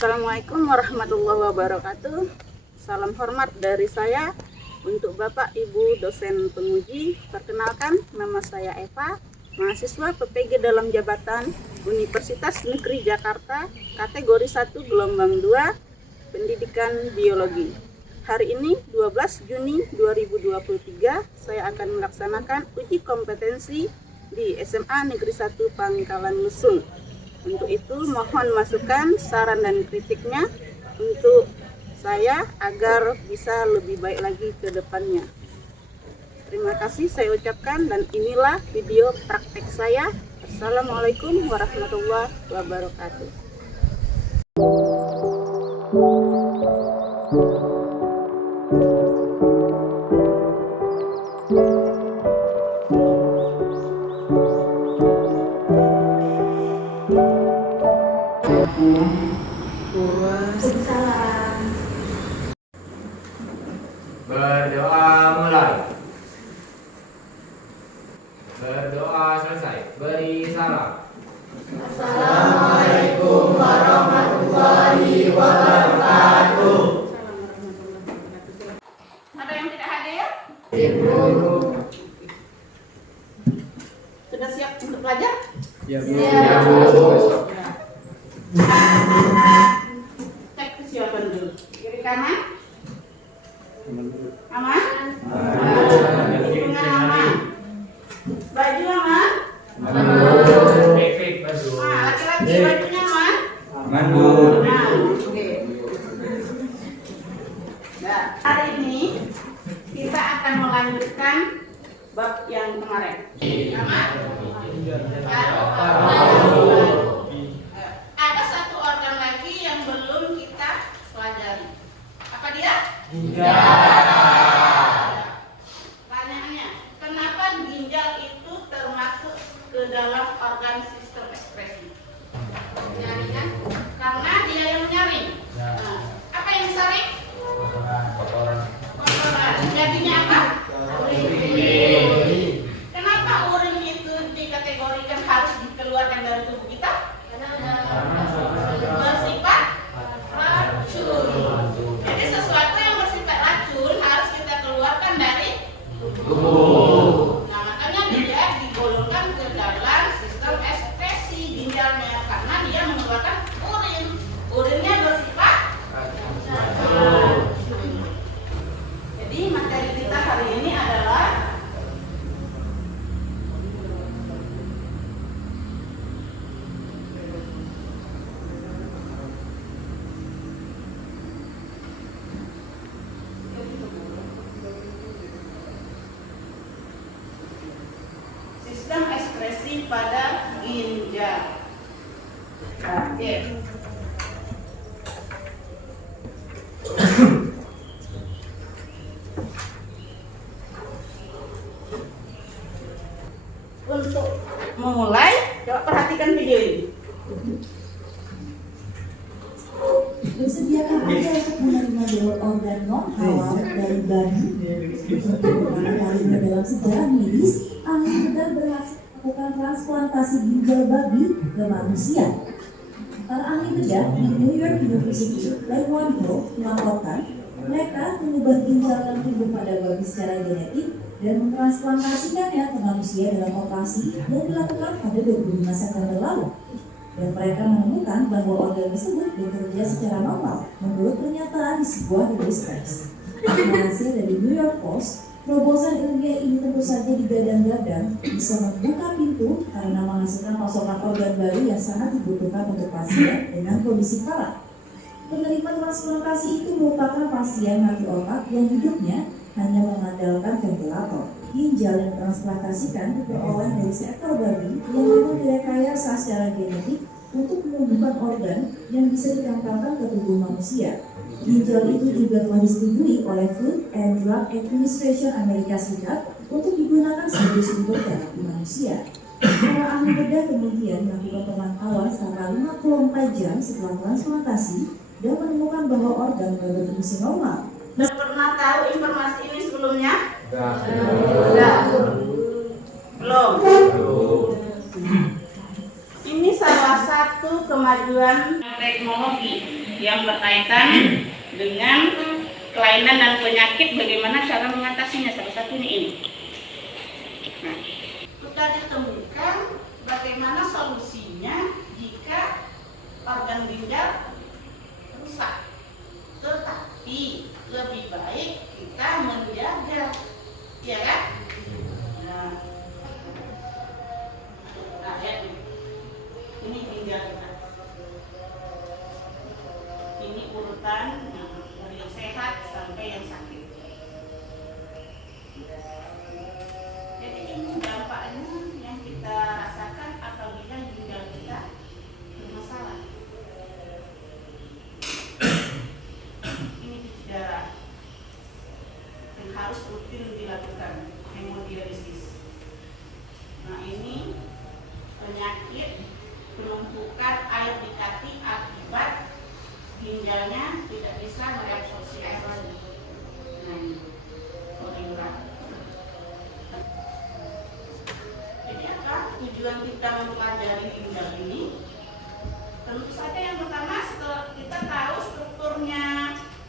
Assalamualaikum warahmatullahi wabarakatuh. Salam hormat dari saya untuk Bapak Ibu dosen penguji. Perkenalkan, nama saya Eva, mahasiswa PPG dalam jabatan Universitas Negeri Jakarta, kategori 1 gelombang 2, pendidikan biologi. Hari ini 12 Juni 2023 saya akan melaksanakan uji kompetensi di SMA Negeri 1 Pangkalan Mesung. Untuk itu mohon masukan, saran dan kritiknya untuk saya agar bisa lebih baik lagi ke depannya. Terima kasih saya ucapkan, dan inilah video praktek saya. Assalamualaikum warahmatullahi wabarakatuh. Berdoa mulai. Berdoa selesai. Beri salam. Assalamualaikum warahmatullahi wabarakatuh. Ada yang tidak hadir? Ibu. Sudah siap untuk belajar? Ya, Bu. Ya, Bu. Cek kesiapan dulu. Kiri kanan? Aman? Lingkungan aman? Baju aman? Perfect, baju. Laki-laki bajunya aman? Aman, Bu. Nah, oke. Nah, hari ini kita akan melanjutkan bab yang kemarin. Aman? Ada satu organ lagi yang belum kita pelajari. Apa dia? Pertanyaannya, kenapa ginjal itu termasuk ke dalam organ sistem ekspresi? Kan? Karena dia yang menyaring. Nah, apa yang disaring? Kotoran. Jadinya apa? Urin. Kenapa urin itu dikategorikan harus dikeluarkan dari tubuh kita? Bersifat racun. Jadi sesuatu yang bersifat racun harus kita keluarkan dari tubuh. Nah, makanya dia digolongkan ke dalam sistem ekspresi ginjalnya karena dia mengeluarkan urin. Urinnya bersifat racun. Jadi materi kita hari ini adalah sistem ekspresi pada ginjal. Oke. Untuk memulai, coba perhatikan video ini. Bersediakah Anda untuk menerima donor organ non-halal dari bayi? Untuk pertama kalinya dalam sejarah medis, ahli bedah berhasil melakukan transplantasi ginjal babi ke manusia. Para ahli bedah di New York University Leeuwenhoek melaporkan mereka mengubah ginjal yang tumbuh pada babi secara genetik dan mentransplantasikannya ke manusia dalam operasi yang dilakukan pada 25 September lalu. Dan mereka menemukan bahwa organ tersebut bekerja secara normal menurut pernyataan di sebuah rilis pers. Hasil dari New York Post, terobosan ilmiah ini tentu saja digadang-gadang bisa membuka pintu karena menghasilkan pasokan organ baru yang sangat dibutuhkan untuk pasien dengan kondisi parah. Penerima transplantasi itu merupakan pasien mati otak yang hidupnya hanya mengandalkan ventilator. Ginjal yang transplantasikan diperoleh dari seekor babi yang memang direkayasa secara genetik untuk menumbuhkan organ yang bisa ditempelkan ke tubuh manusia. Ginjal itu juga telah disetujui oleh Food and Drug Administration Amerika Serikat untuk digunakan sebagai sumber terapi manusia. Para ahli bedah kemudian melakukan pemantauan selama 54 jam setelah transplantasi dan menemukan bahwa organ berfungsi normal. Pernah tahu informasi ini sebelumnya? Sudah. Belum. Ini salah satu kemajuan teknologi yang berkaitan dengan kelainan dan penyakit, bagaimana cara mengatasinya, salah satunya ini. Nah, sudah ditemukan bagaimana solusinya jika organ ginjal rusak. Tetapi lebih baik kita menjaga, ya kan? Nah, lihat nih. Ini ginjal kita. Ini urutan dari yang sehat sampai yang sakit. Jadi ini dampaknya yang kita rasakan apabila ginjal kita bermasalah. Ini cuci darah yang harus rutin dilakukan, hemodialisis. Nah, ini penyakit penumpukan air di kaki akibat ginjalnya tidak bisa mereabsorpsi air lagi. Nah, ini kelainan. Jadi apa tujuan kita mempelajari ginjal ini? Tentu saja yang pertama, setelah kita tahu strukturnya,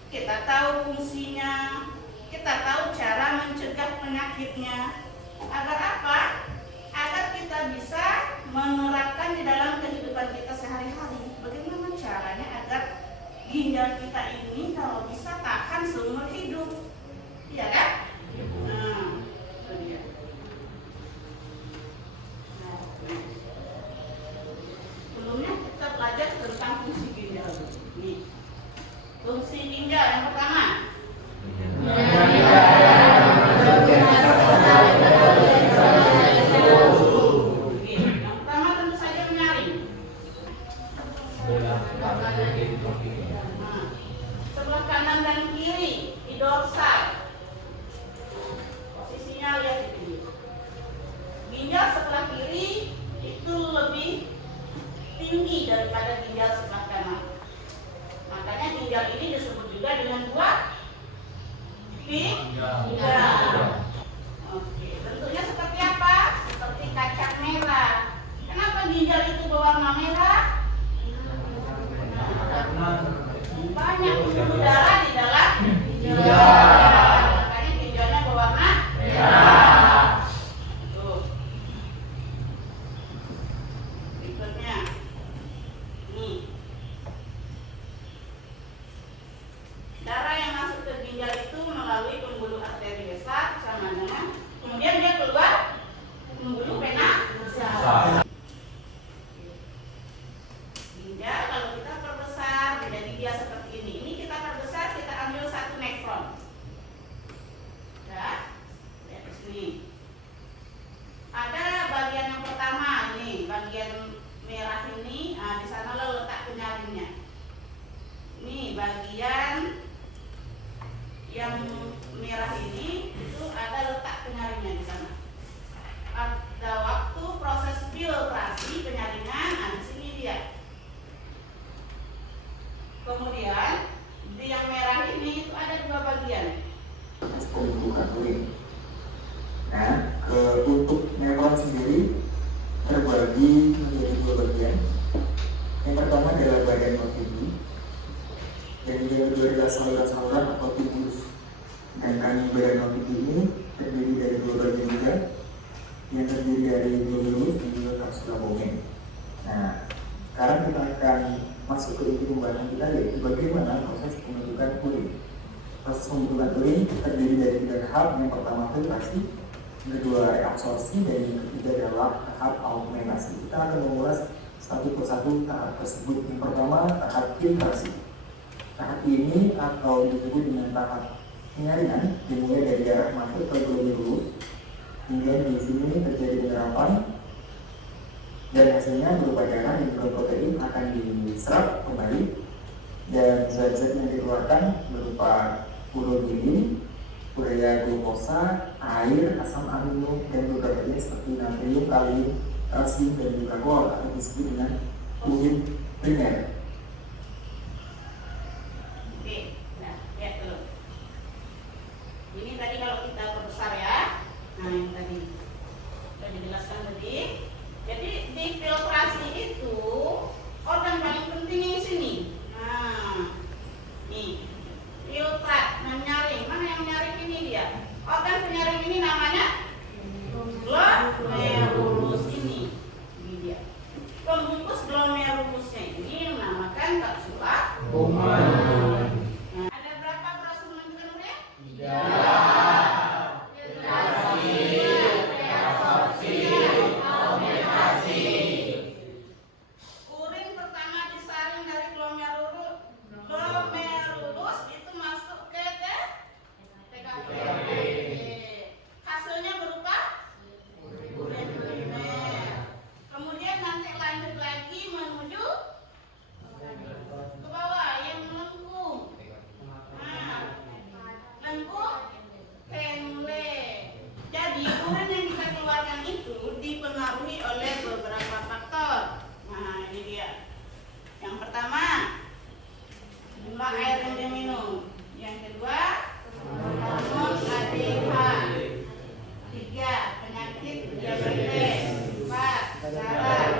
kita tahu fungsinya, kita tahu cara mencegah penyakitnya. Agar apa? Agar kita bisa menerapkan di dalam kehidupan kita sehari-hari. Bagaimana caranya agar ginjal kita ini kalau bisa tahan seumur hidup, iya kan? Nah, itu dia. Nah, sebelumnya kita belajar tentang fungsi ginjal. Nih, fungsi ginjal yang pertama. Sebelah kanan dan kiri di dorsal. Posisinya lihat di sini. Ginjal sebelah kiri itu lebih tinggi daripada ginjal sebelah kanan. Makanya ginjal ini disebut juga dengan buah pinggang. Oke, bentuknya seperti apa? Seperti kacang merah. Kenapa ginjal itu berwarna merah? Banyak pembuluh darah di dalam ginjal. Makanya ginjalnya berwarna merah. Tuh. Berikutnya. Nih. Darah yang masuk ke ginjal itu melalui pembuluh arteri besar sama dengan, kemudian dia keluar pembuluh vena besar. Ginjal kalau kita perbesar menjadi dia seperti ini. Ini kita perbesar, kita ambil 1 nekron. Ya, lihat di sini. Ada bagian yang pertama ini, bagian merah ini. Nah, di sana letak penyaringnya. Ini bagian yang merah ini itu ada letak penyaringnya di sana. Ada waktu proses filtrasi penyaringan, nah di sini dia. Kemudian di yang merah ini itu ada 2 bagian. Pembentukan urin. Nah, untuk nekron sendiri terbagi menjadi 2 bagian. Yang pertama adalah badan notifi, dan yang kedua adalah saluran-saluran atau tubus. Dan badan notifi ini terdiri dari 2 bagian juga, yang terdiri dari glomerulus dan juga kapsula Bowman. Nah, sekarang kita akan masuk ke inti pembahasan kita, yaitu bagaimana proses pembentukan urin. Proses pembentukan urin terdiri dari 3 tahap. Yang pertama filtrasi, yang kedua reabsorpsi, dan yang ketiga adalah tahap augmentasi. Kita akan mengulas satu persatu tahap tersebut. Yang pertama tahap filtrasi. Tahap ini atau disebut dengan tahap penyaringan dimulai dari darah masuk ke glomerulus, Kemudian di sini terjadi penyerapan dan hasilnya berupa darah dan juga protein akan diserap kembali, dan zat-zat yang dikeluarkan berupa urobilin, urea glukosa, air, asam amino, dan beberapa jenis seperti natrium, kalium, kalsium, dan juga gol atau disebut dengan urin primer. Oke, nah lihat dulu. Ini tadi kalau kita perbesar ya. Nah yang tadi sudah dijelaskan tadi. Jadi di filtrasi itu organ paling penting yang di sini. Nah, nih filtrat, menyaring. Mana yang menyaring ini dia? Organ penyaring ini namanya glomerulus ini dia. Pembungkus glomerulusnya ini dinamakan kapsula. Nah, ada berapa proses menentukan urea? 3. Urin pertama disaring dari glomerulus itu masuk ke TKP. Hasilnya berupa urin primer. Kemudian nanti lanjut lagi menuju ke bawah yang melengkung. Nah, lengkung Henle. Jadi urin yang kita keluarkan itu dipengaruhi oleh beberapa faktor. Nah ini dia. Yang pertama, jumlah air yang diminum. Yang kedua, hormon ADH. 3, penyakit diabetes. 4, darah.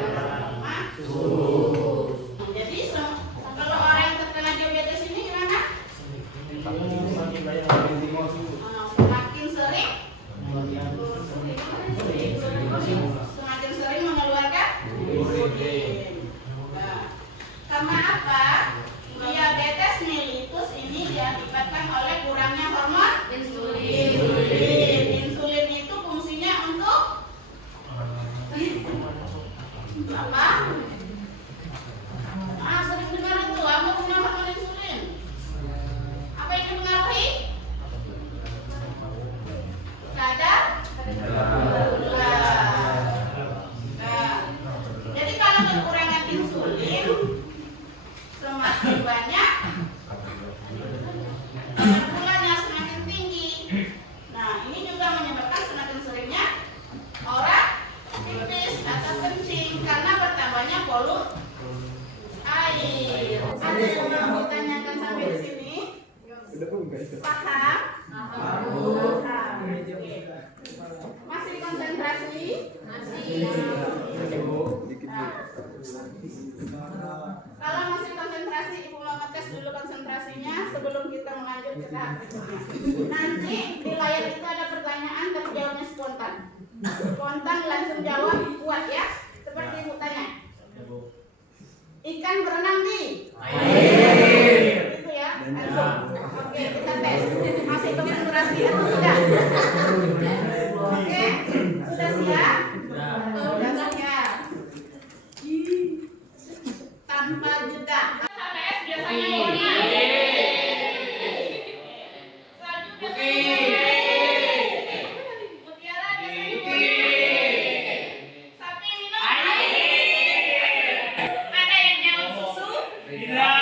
5, jadi kalau orang yang terkena diabetes ini gimana? Semakin sering mengeluarkan urin. Nah, karena apa? Diabetes mellitus ini diakibatkan oleh kurangnya hormon insulin. Insulin itu fungsinya untuk apa? Sering dengar itu, apa punya hormon insulin? Apa yang dipengaruhi? Kadar gula. Nah, jadi kalau kekurangan insulin semakin banyak, kadar gulanya semakin tinggi. Nah, ini juga menyebabkan semakin seringnya orang pipis atau kencing karena bertambahnya volume air. Ada yang mau ditanyakan sampai di sini? Paham? Oke. Masih konsentrasi? Kalau masih konsentrasi, Ibu mau ngetes dulu konsentrasinya sebelum kita melanjut ke tahap berikutnya. Nanti di layar itu ada pertanyaan tapi jawabnya spontan. Spontan langsung jawab, kuat ya. Seperti Ibu tanya. Ikan berenang di air. Itu ya. Langsung. Oke, kita tes. Masih konsentrasi atau sudah? Oke, sudah siap? Sudah siap. Tanpa jeda. HTS biasanya warna. Salju biasanya mutiara biasanya sapi minum air. Ada yang jawab susu? Tidak.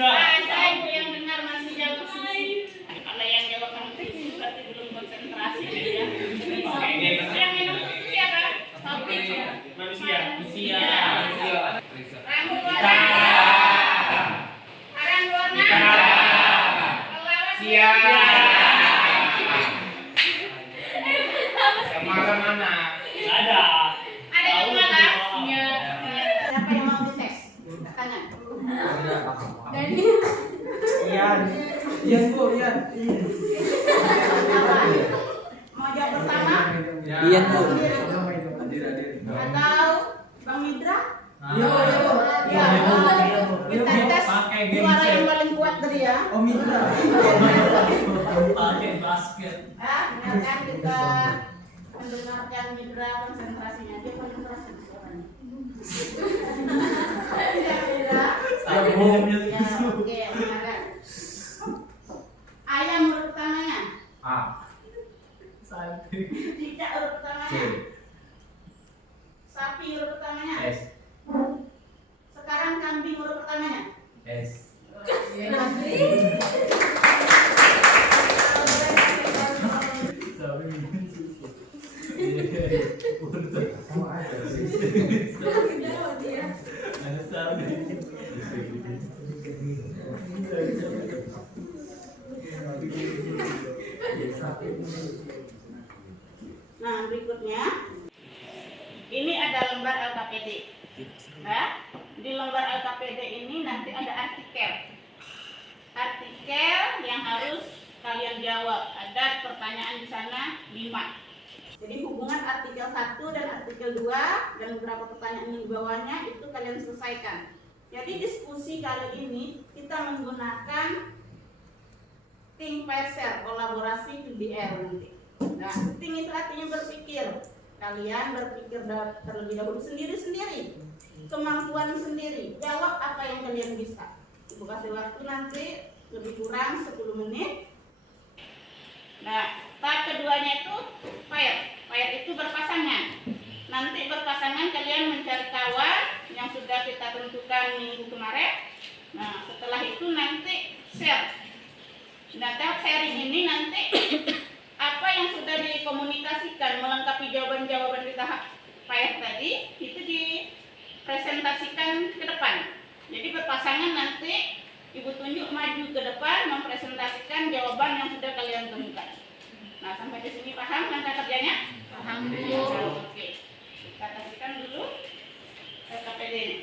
Ada ibu yang dengar masih jawab susu. Kalau yang jawab susu berarti belum konsentrasi ya. Yang minum susu siapa? Sapi. Manusia. Rambut warna. Arang warna. Kelelawar siapa? Ada yang malas? Iya. Siapa yang mau dites? Angkat tangan. Ian Bu. Mau jawab bersama? Ian Bu. Atau Bang Midra? Yo. Ya. Kita tes suara yang paling kuat tadi ya. Om Mitra. Pakai basket. Dengarkan kita mendengarkan Midra konsentrasinya. Dia konsentrasi suaranya. Ya, Midra. Ya, oke, dengarkan. Ayam huruf pertamanya. A. S. Sekarang kambing huruf pertamanya. S. Sama aja sih. Nah, berikutnya ini ada lembar LKPD. Nah, di lembar LKPD ini nanti ada artikel. Artikel yang harus kalian jawab. Ada pertanyaan di sana 5. Jadi hubungan artikel 1 dan artikel 2 dan beberapa pertanyaan yang di bawahnya itu kalian selesaikan. Jadi diskusi kali ini kita menggunakan think pair share, kolaborasi PBR nanti. Nah, think itu artinya berpikir. Kalian berpikir terlebih dahulu sendiri-sendiri, kemampuan sendiri. Jawab apa yang kalian bisa. Ibu kasih waktu nanti lebih kurang 10 menit. Nah, tahap keduanya itu pair. Pair itu berpasangan. Nanti berpasangan kalian mencari kawan yang sudah kita tentukan minggu kemarin. Nah, setelah itu nanti share. Nah, tahap sharing ini nanti apa yang sudah dikomunikasikan melengkapi jawaban-jawaban di tahap pair tadi itu dipresentasikan ke depan. Jadi berpasangan nanti ibu tunjuk maju ke depan mempresentasikan jawaban yang sudah kalian temukan. Nah, sampai di sini paham langkah kerjanya? Paham, Bu. Oke. Kita kasihkan dulu LKPD-nya.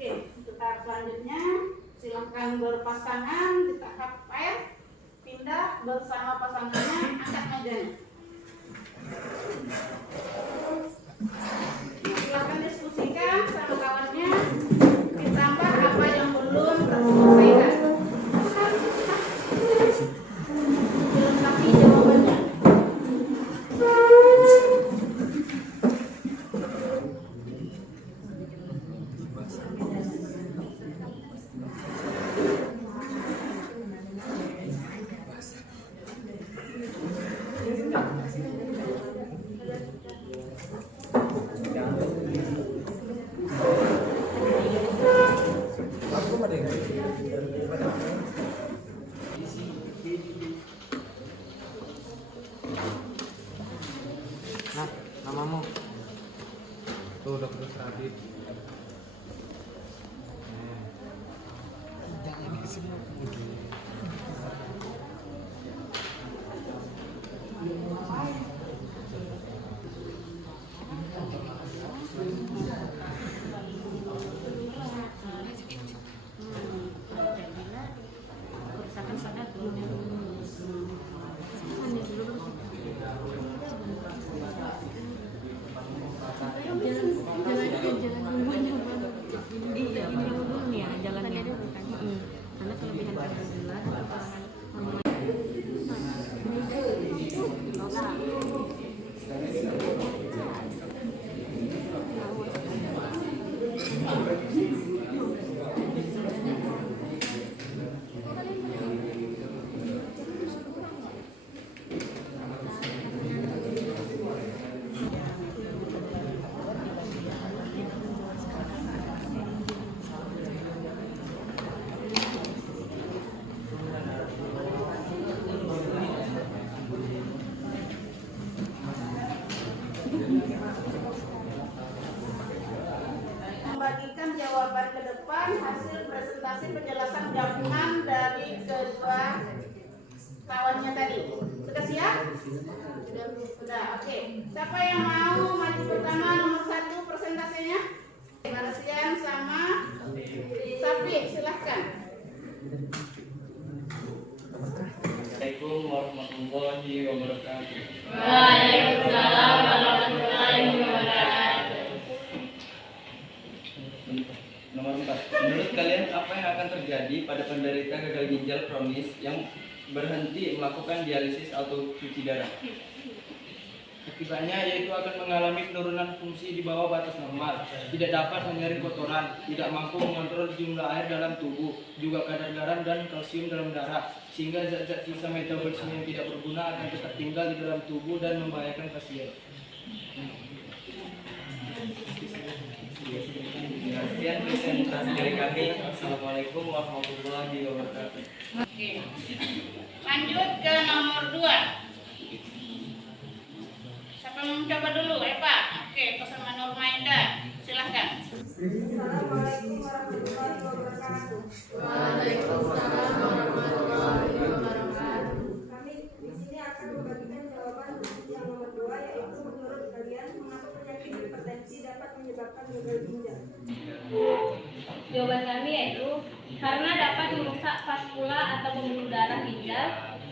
Oke, untuk tahap selanjutnya silakan berpasangan di tahap pair, pindah bersama pasangannya, angkat mejanya. Silakan diskusikan sama kawannya, ditambah apa yang belum terselesaikan. Dilengkapi jawabannya. Nah, namamu? Tuh, Dr. Radit. Jalannya. Karena kelebihan depan hasil presentasi penjelasan gabungan dari kedua kawannya tadi. Sudah siap? Sudah, oke. Siapa yang mau maju pertama nomor 1 presentasinya? Marsian sama Safi, silahkan. Assalamualaikum warahmatullahi wabarakatuh. Waalaikumsalam warahmatullahi wabarakatuh. Nomor 4. Menurut kalian apa yang akan terjadi pada penderita gagal ginjal kronis yang berhenti melakukan dialisis atau cuci darah? Akibatnya yaitu akan mengalami penurunan fungsi di bawah batas normal, tidak dapat menyaring kotoran, tidak mampu mengontrol jumlah air dalam tubuh, juga kadar garam dan kalsium dalam darah, sehingga zat-zat sisa metabolisme yang tidak berguna akan tetap tinggal di dalam tubuh dan membahayakan pasien. Sekian presentasi dari kami. Assalamualaikum warahmatullahi wabarakatuh. Oke. Lanjut ke nomor 2. Siapa mau mencoba dulu? Eva. Oke, bersama Nurmaida. Silahkan. Assalamualaikum warahmatullahi wabarakatuh. Waalaikumsalam warahmatullahi wabarakatuh. Kami di sini akan membagikan jawaban untuk yang nomor 2, yaitu menurut kalian mengapa penyakit hipertensi dapat menyebabkan gagal ginjal? Jawaban kami yaitu karena dapat merusak vaskula atau pembuluh darah ginjal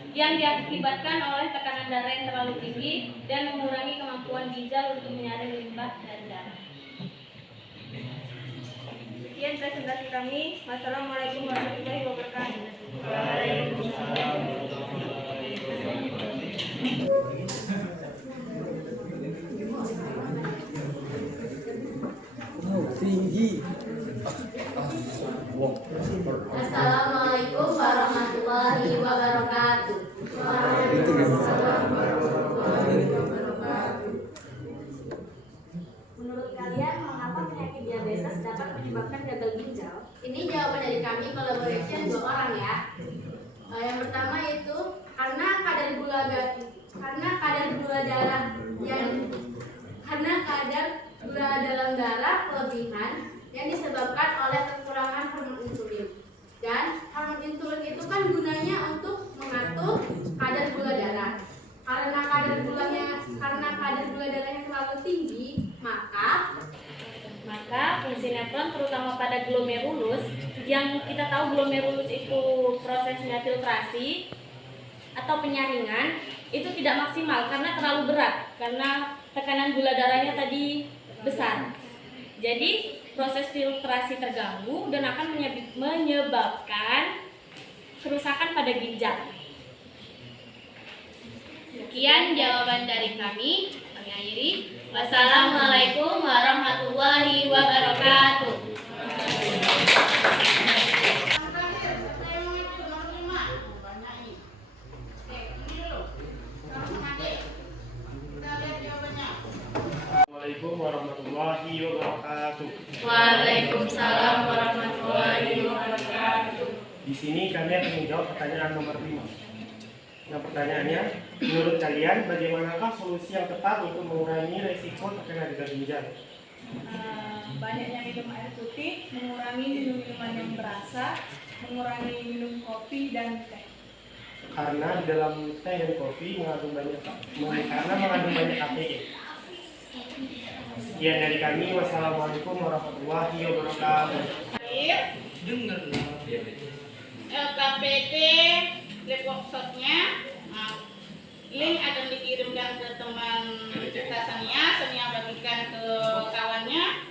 yang diakibatkan oleh tekanan darah yang terlalu tinggi dan mengurangi kemampuan ginjal untuk menyaring limbah dan darah. Sekian presentasi kami. Wassalamualaikum warahmatullahi wabarakatuh. Assalamualaikum warahmatullahi wabarakatuh. Menurut kalian, mengapa penyakit diabetes dapat menyebabkan gagal ginjal? Ini jawaban dari kami collaboration 2 orang ya. Yang pertama yaitu karena kadar gula dalam darah kelebihan yang disebabkan oleh kekurangan hormon insulin. Dan hormon insulin itu kan gunanya untuk mengatur kadar gula darah. Karena kadar gula darahnya terlalu tinggi, maka fungsi nefron terutama pada glomerulus, yang kita tahu glomerulus itu prosesnya filtrasi atau penyaringan, itu tidak maksimal karena terlalu berat, karena tekanan gula darahnya tadi besar. Jadi proses filtrasi terganggu dan akan menyebabkan kerusakan pada ginjal. sekian jawaban dari kami. Kami akhiri. Wassalamualaikum warahmatullahi wabarakatuh. Assalamualaikum warahmatullahi wabarakatuh. Waalaikumsalam warahmatullahi wabarakatuh. Di sini kami akan menjawab pertanyaan nomor 5. Nah, pertanyaannya, menurut kalian bagaimanakah solusi yang tepat untuk mengurangi resiko terkena gagal ginjal? Banyaknya minum air putih, mengurangi minum minuman yang berasa, mengurangi minum kopi dan teh. Karena di dalam teh dan kopi mengandung banyak kafein. Sekian dari kami. Wassalamualaikum warahmatullahi wabarakatuh. Dengar LKPD lab workshopnya, link akan dikirimkan ke teman kita Sania bagikan ke kawannya.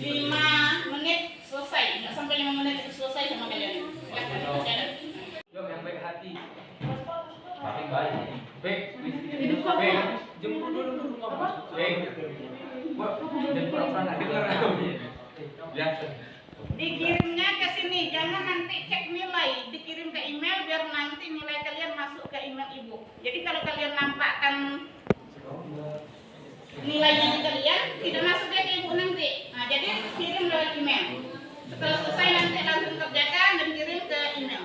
5 menit selesai, nggak sampai 5 menit itu selesai sama kalian. Silakan. Jom yang baik hati. Paling baik. Baik. Jemput dulu rumah. Baik. Dan pura-pura nggak dengar. Biasa. Dikirimnya ke sini, jangan nanti cek nilai, dikirim ke email biar nanti nilai kalian masuk ke email ibu. Jadi kalau kalian nampakkan nilainya di kalian, tidak masuk ke ibu nanti. Nah, jadi kirim lewat email. Setelah selesai nanti langsung kerjakan dan kirim ke email.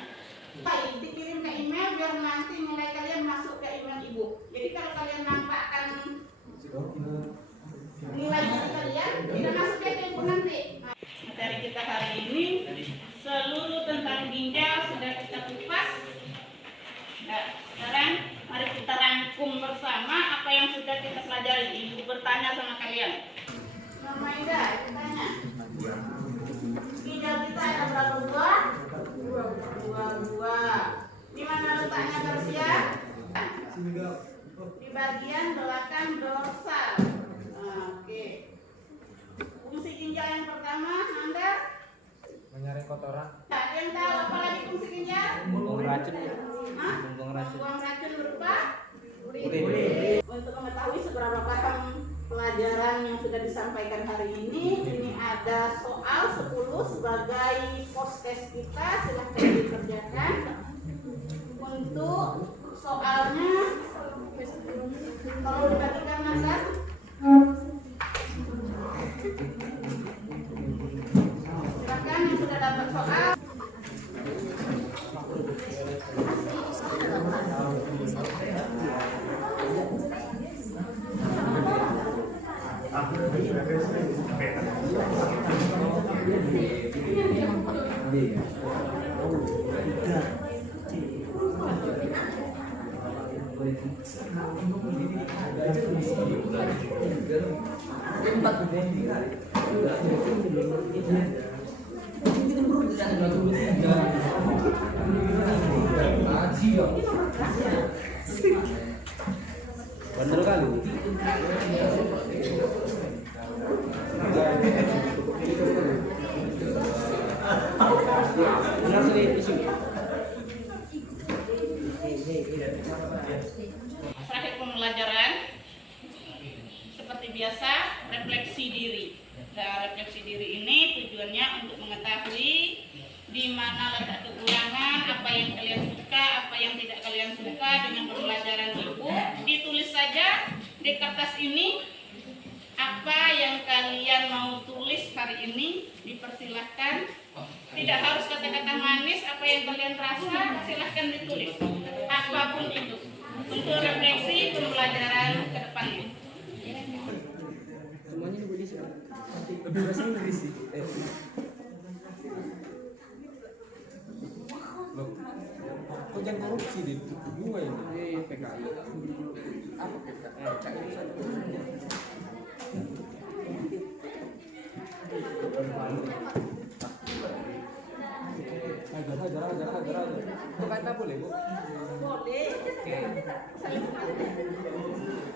Baik, dikirim ke email biar nanti nilai kalian masuk ke email ibu. Jadi kalau kalian nampakkan nilainya di kalian, tidak masuk ke ibu nanti. Nah, materi kita hari seluruh tentang ginjal sudah kita kupas. Nah, sekarang mari kita rangkum bersama apa yang sudah kita pelajari. Ibu bertanya sama kalian. Mama Ida, tanya. Ginjal kita ada berapa buah? Dua buah. Di mana letaknya Garcia? Di bagian belakang dorsal. Oke. Fungsi ginjal yang pertama, Anda? Menyaring kotoran. Yang tahu apa lagi fungsi ginjal? Membuang racun. Hah? Membuang racun. Membuang racun berupa Urin. Untuk mengetahui seberapa paham pelajaran yang sudah disampaikan hari ini ada soal 10 sebagai post test kita, silahkan dikerjakan. Untuk soalnya kalau dibagikan Nazar, silakan yang sudah dapat soal. Bener kali. Terakhir pembelajaran seperti biasa refleksi diri. Nah, refleksi diri ini tujuannya untuk mengetahui di mana letak kekurangan, apa yang kalian suka, apa yang tidak kalian suka dengan pembelajaran ibu. Ditulis saja di kertas ini apa yang kalian mau tulis hari ini, dipersilahkan. Tidak harus kata-kata manis, apa yang kalian rasa silahkan ditulis, apapun itu, untuk refleksi pembelajaran ke depannya. Semuanya ibu di sini. Lebih bahasa Inggris sih. Loh, kok jangan korupsi di dua ini? PKI. Apa PKI? PKI itu satu. Hajar. Bukan tak boleh, Bu? Boleh. Oke.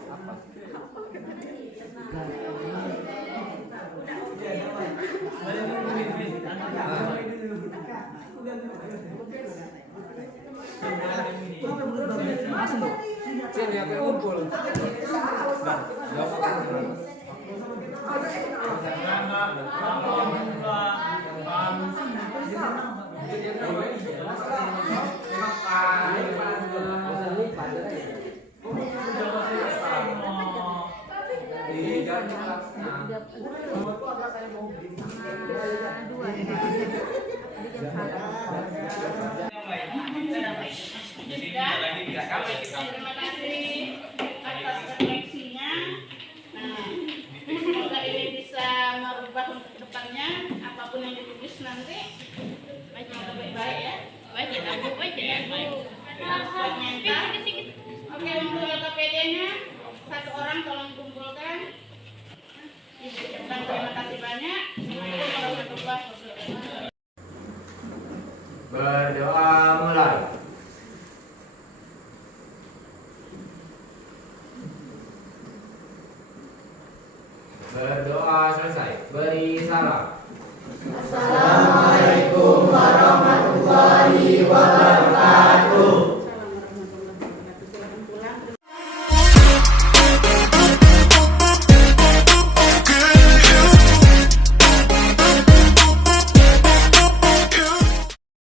Apa? Sini aku kumpul. Terima kasih atas refleksinya. Nah, semoga ini bisa merubah untuk kedepannya. Apapun yang ditulis nanti, baik-baik ya. Baik ya, Bu. Oke, untuk LKPD-nya satu orang tolong kumpulkan. Terima kasih banyak. Assalamualaikum warahmatullahi wabarakatuh. Berdoa mulai.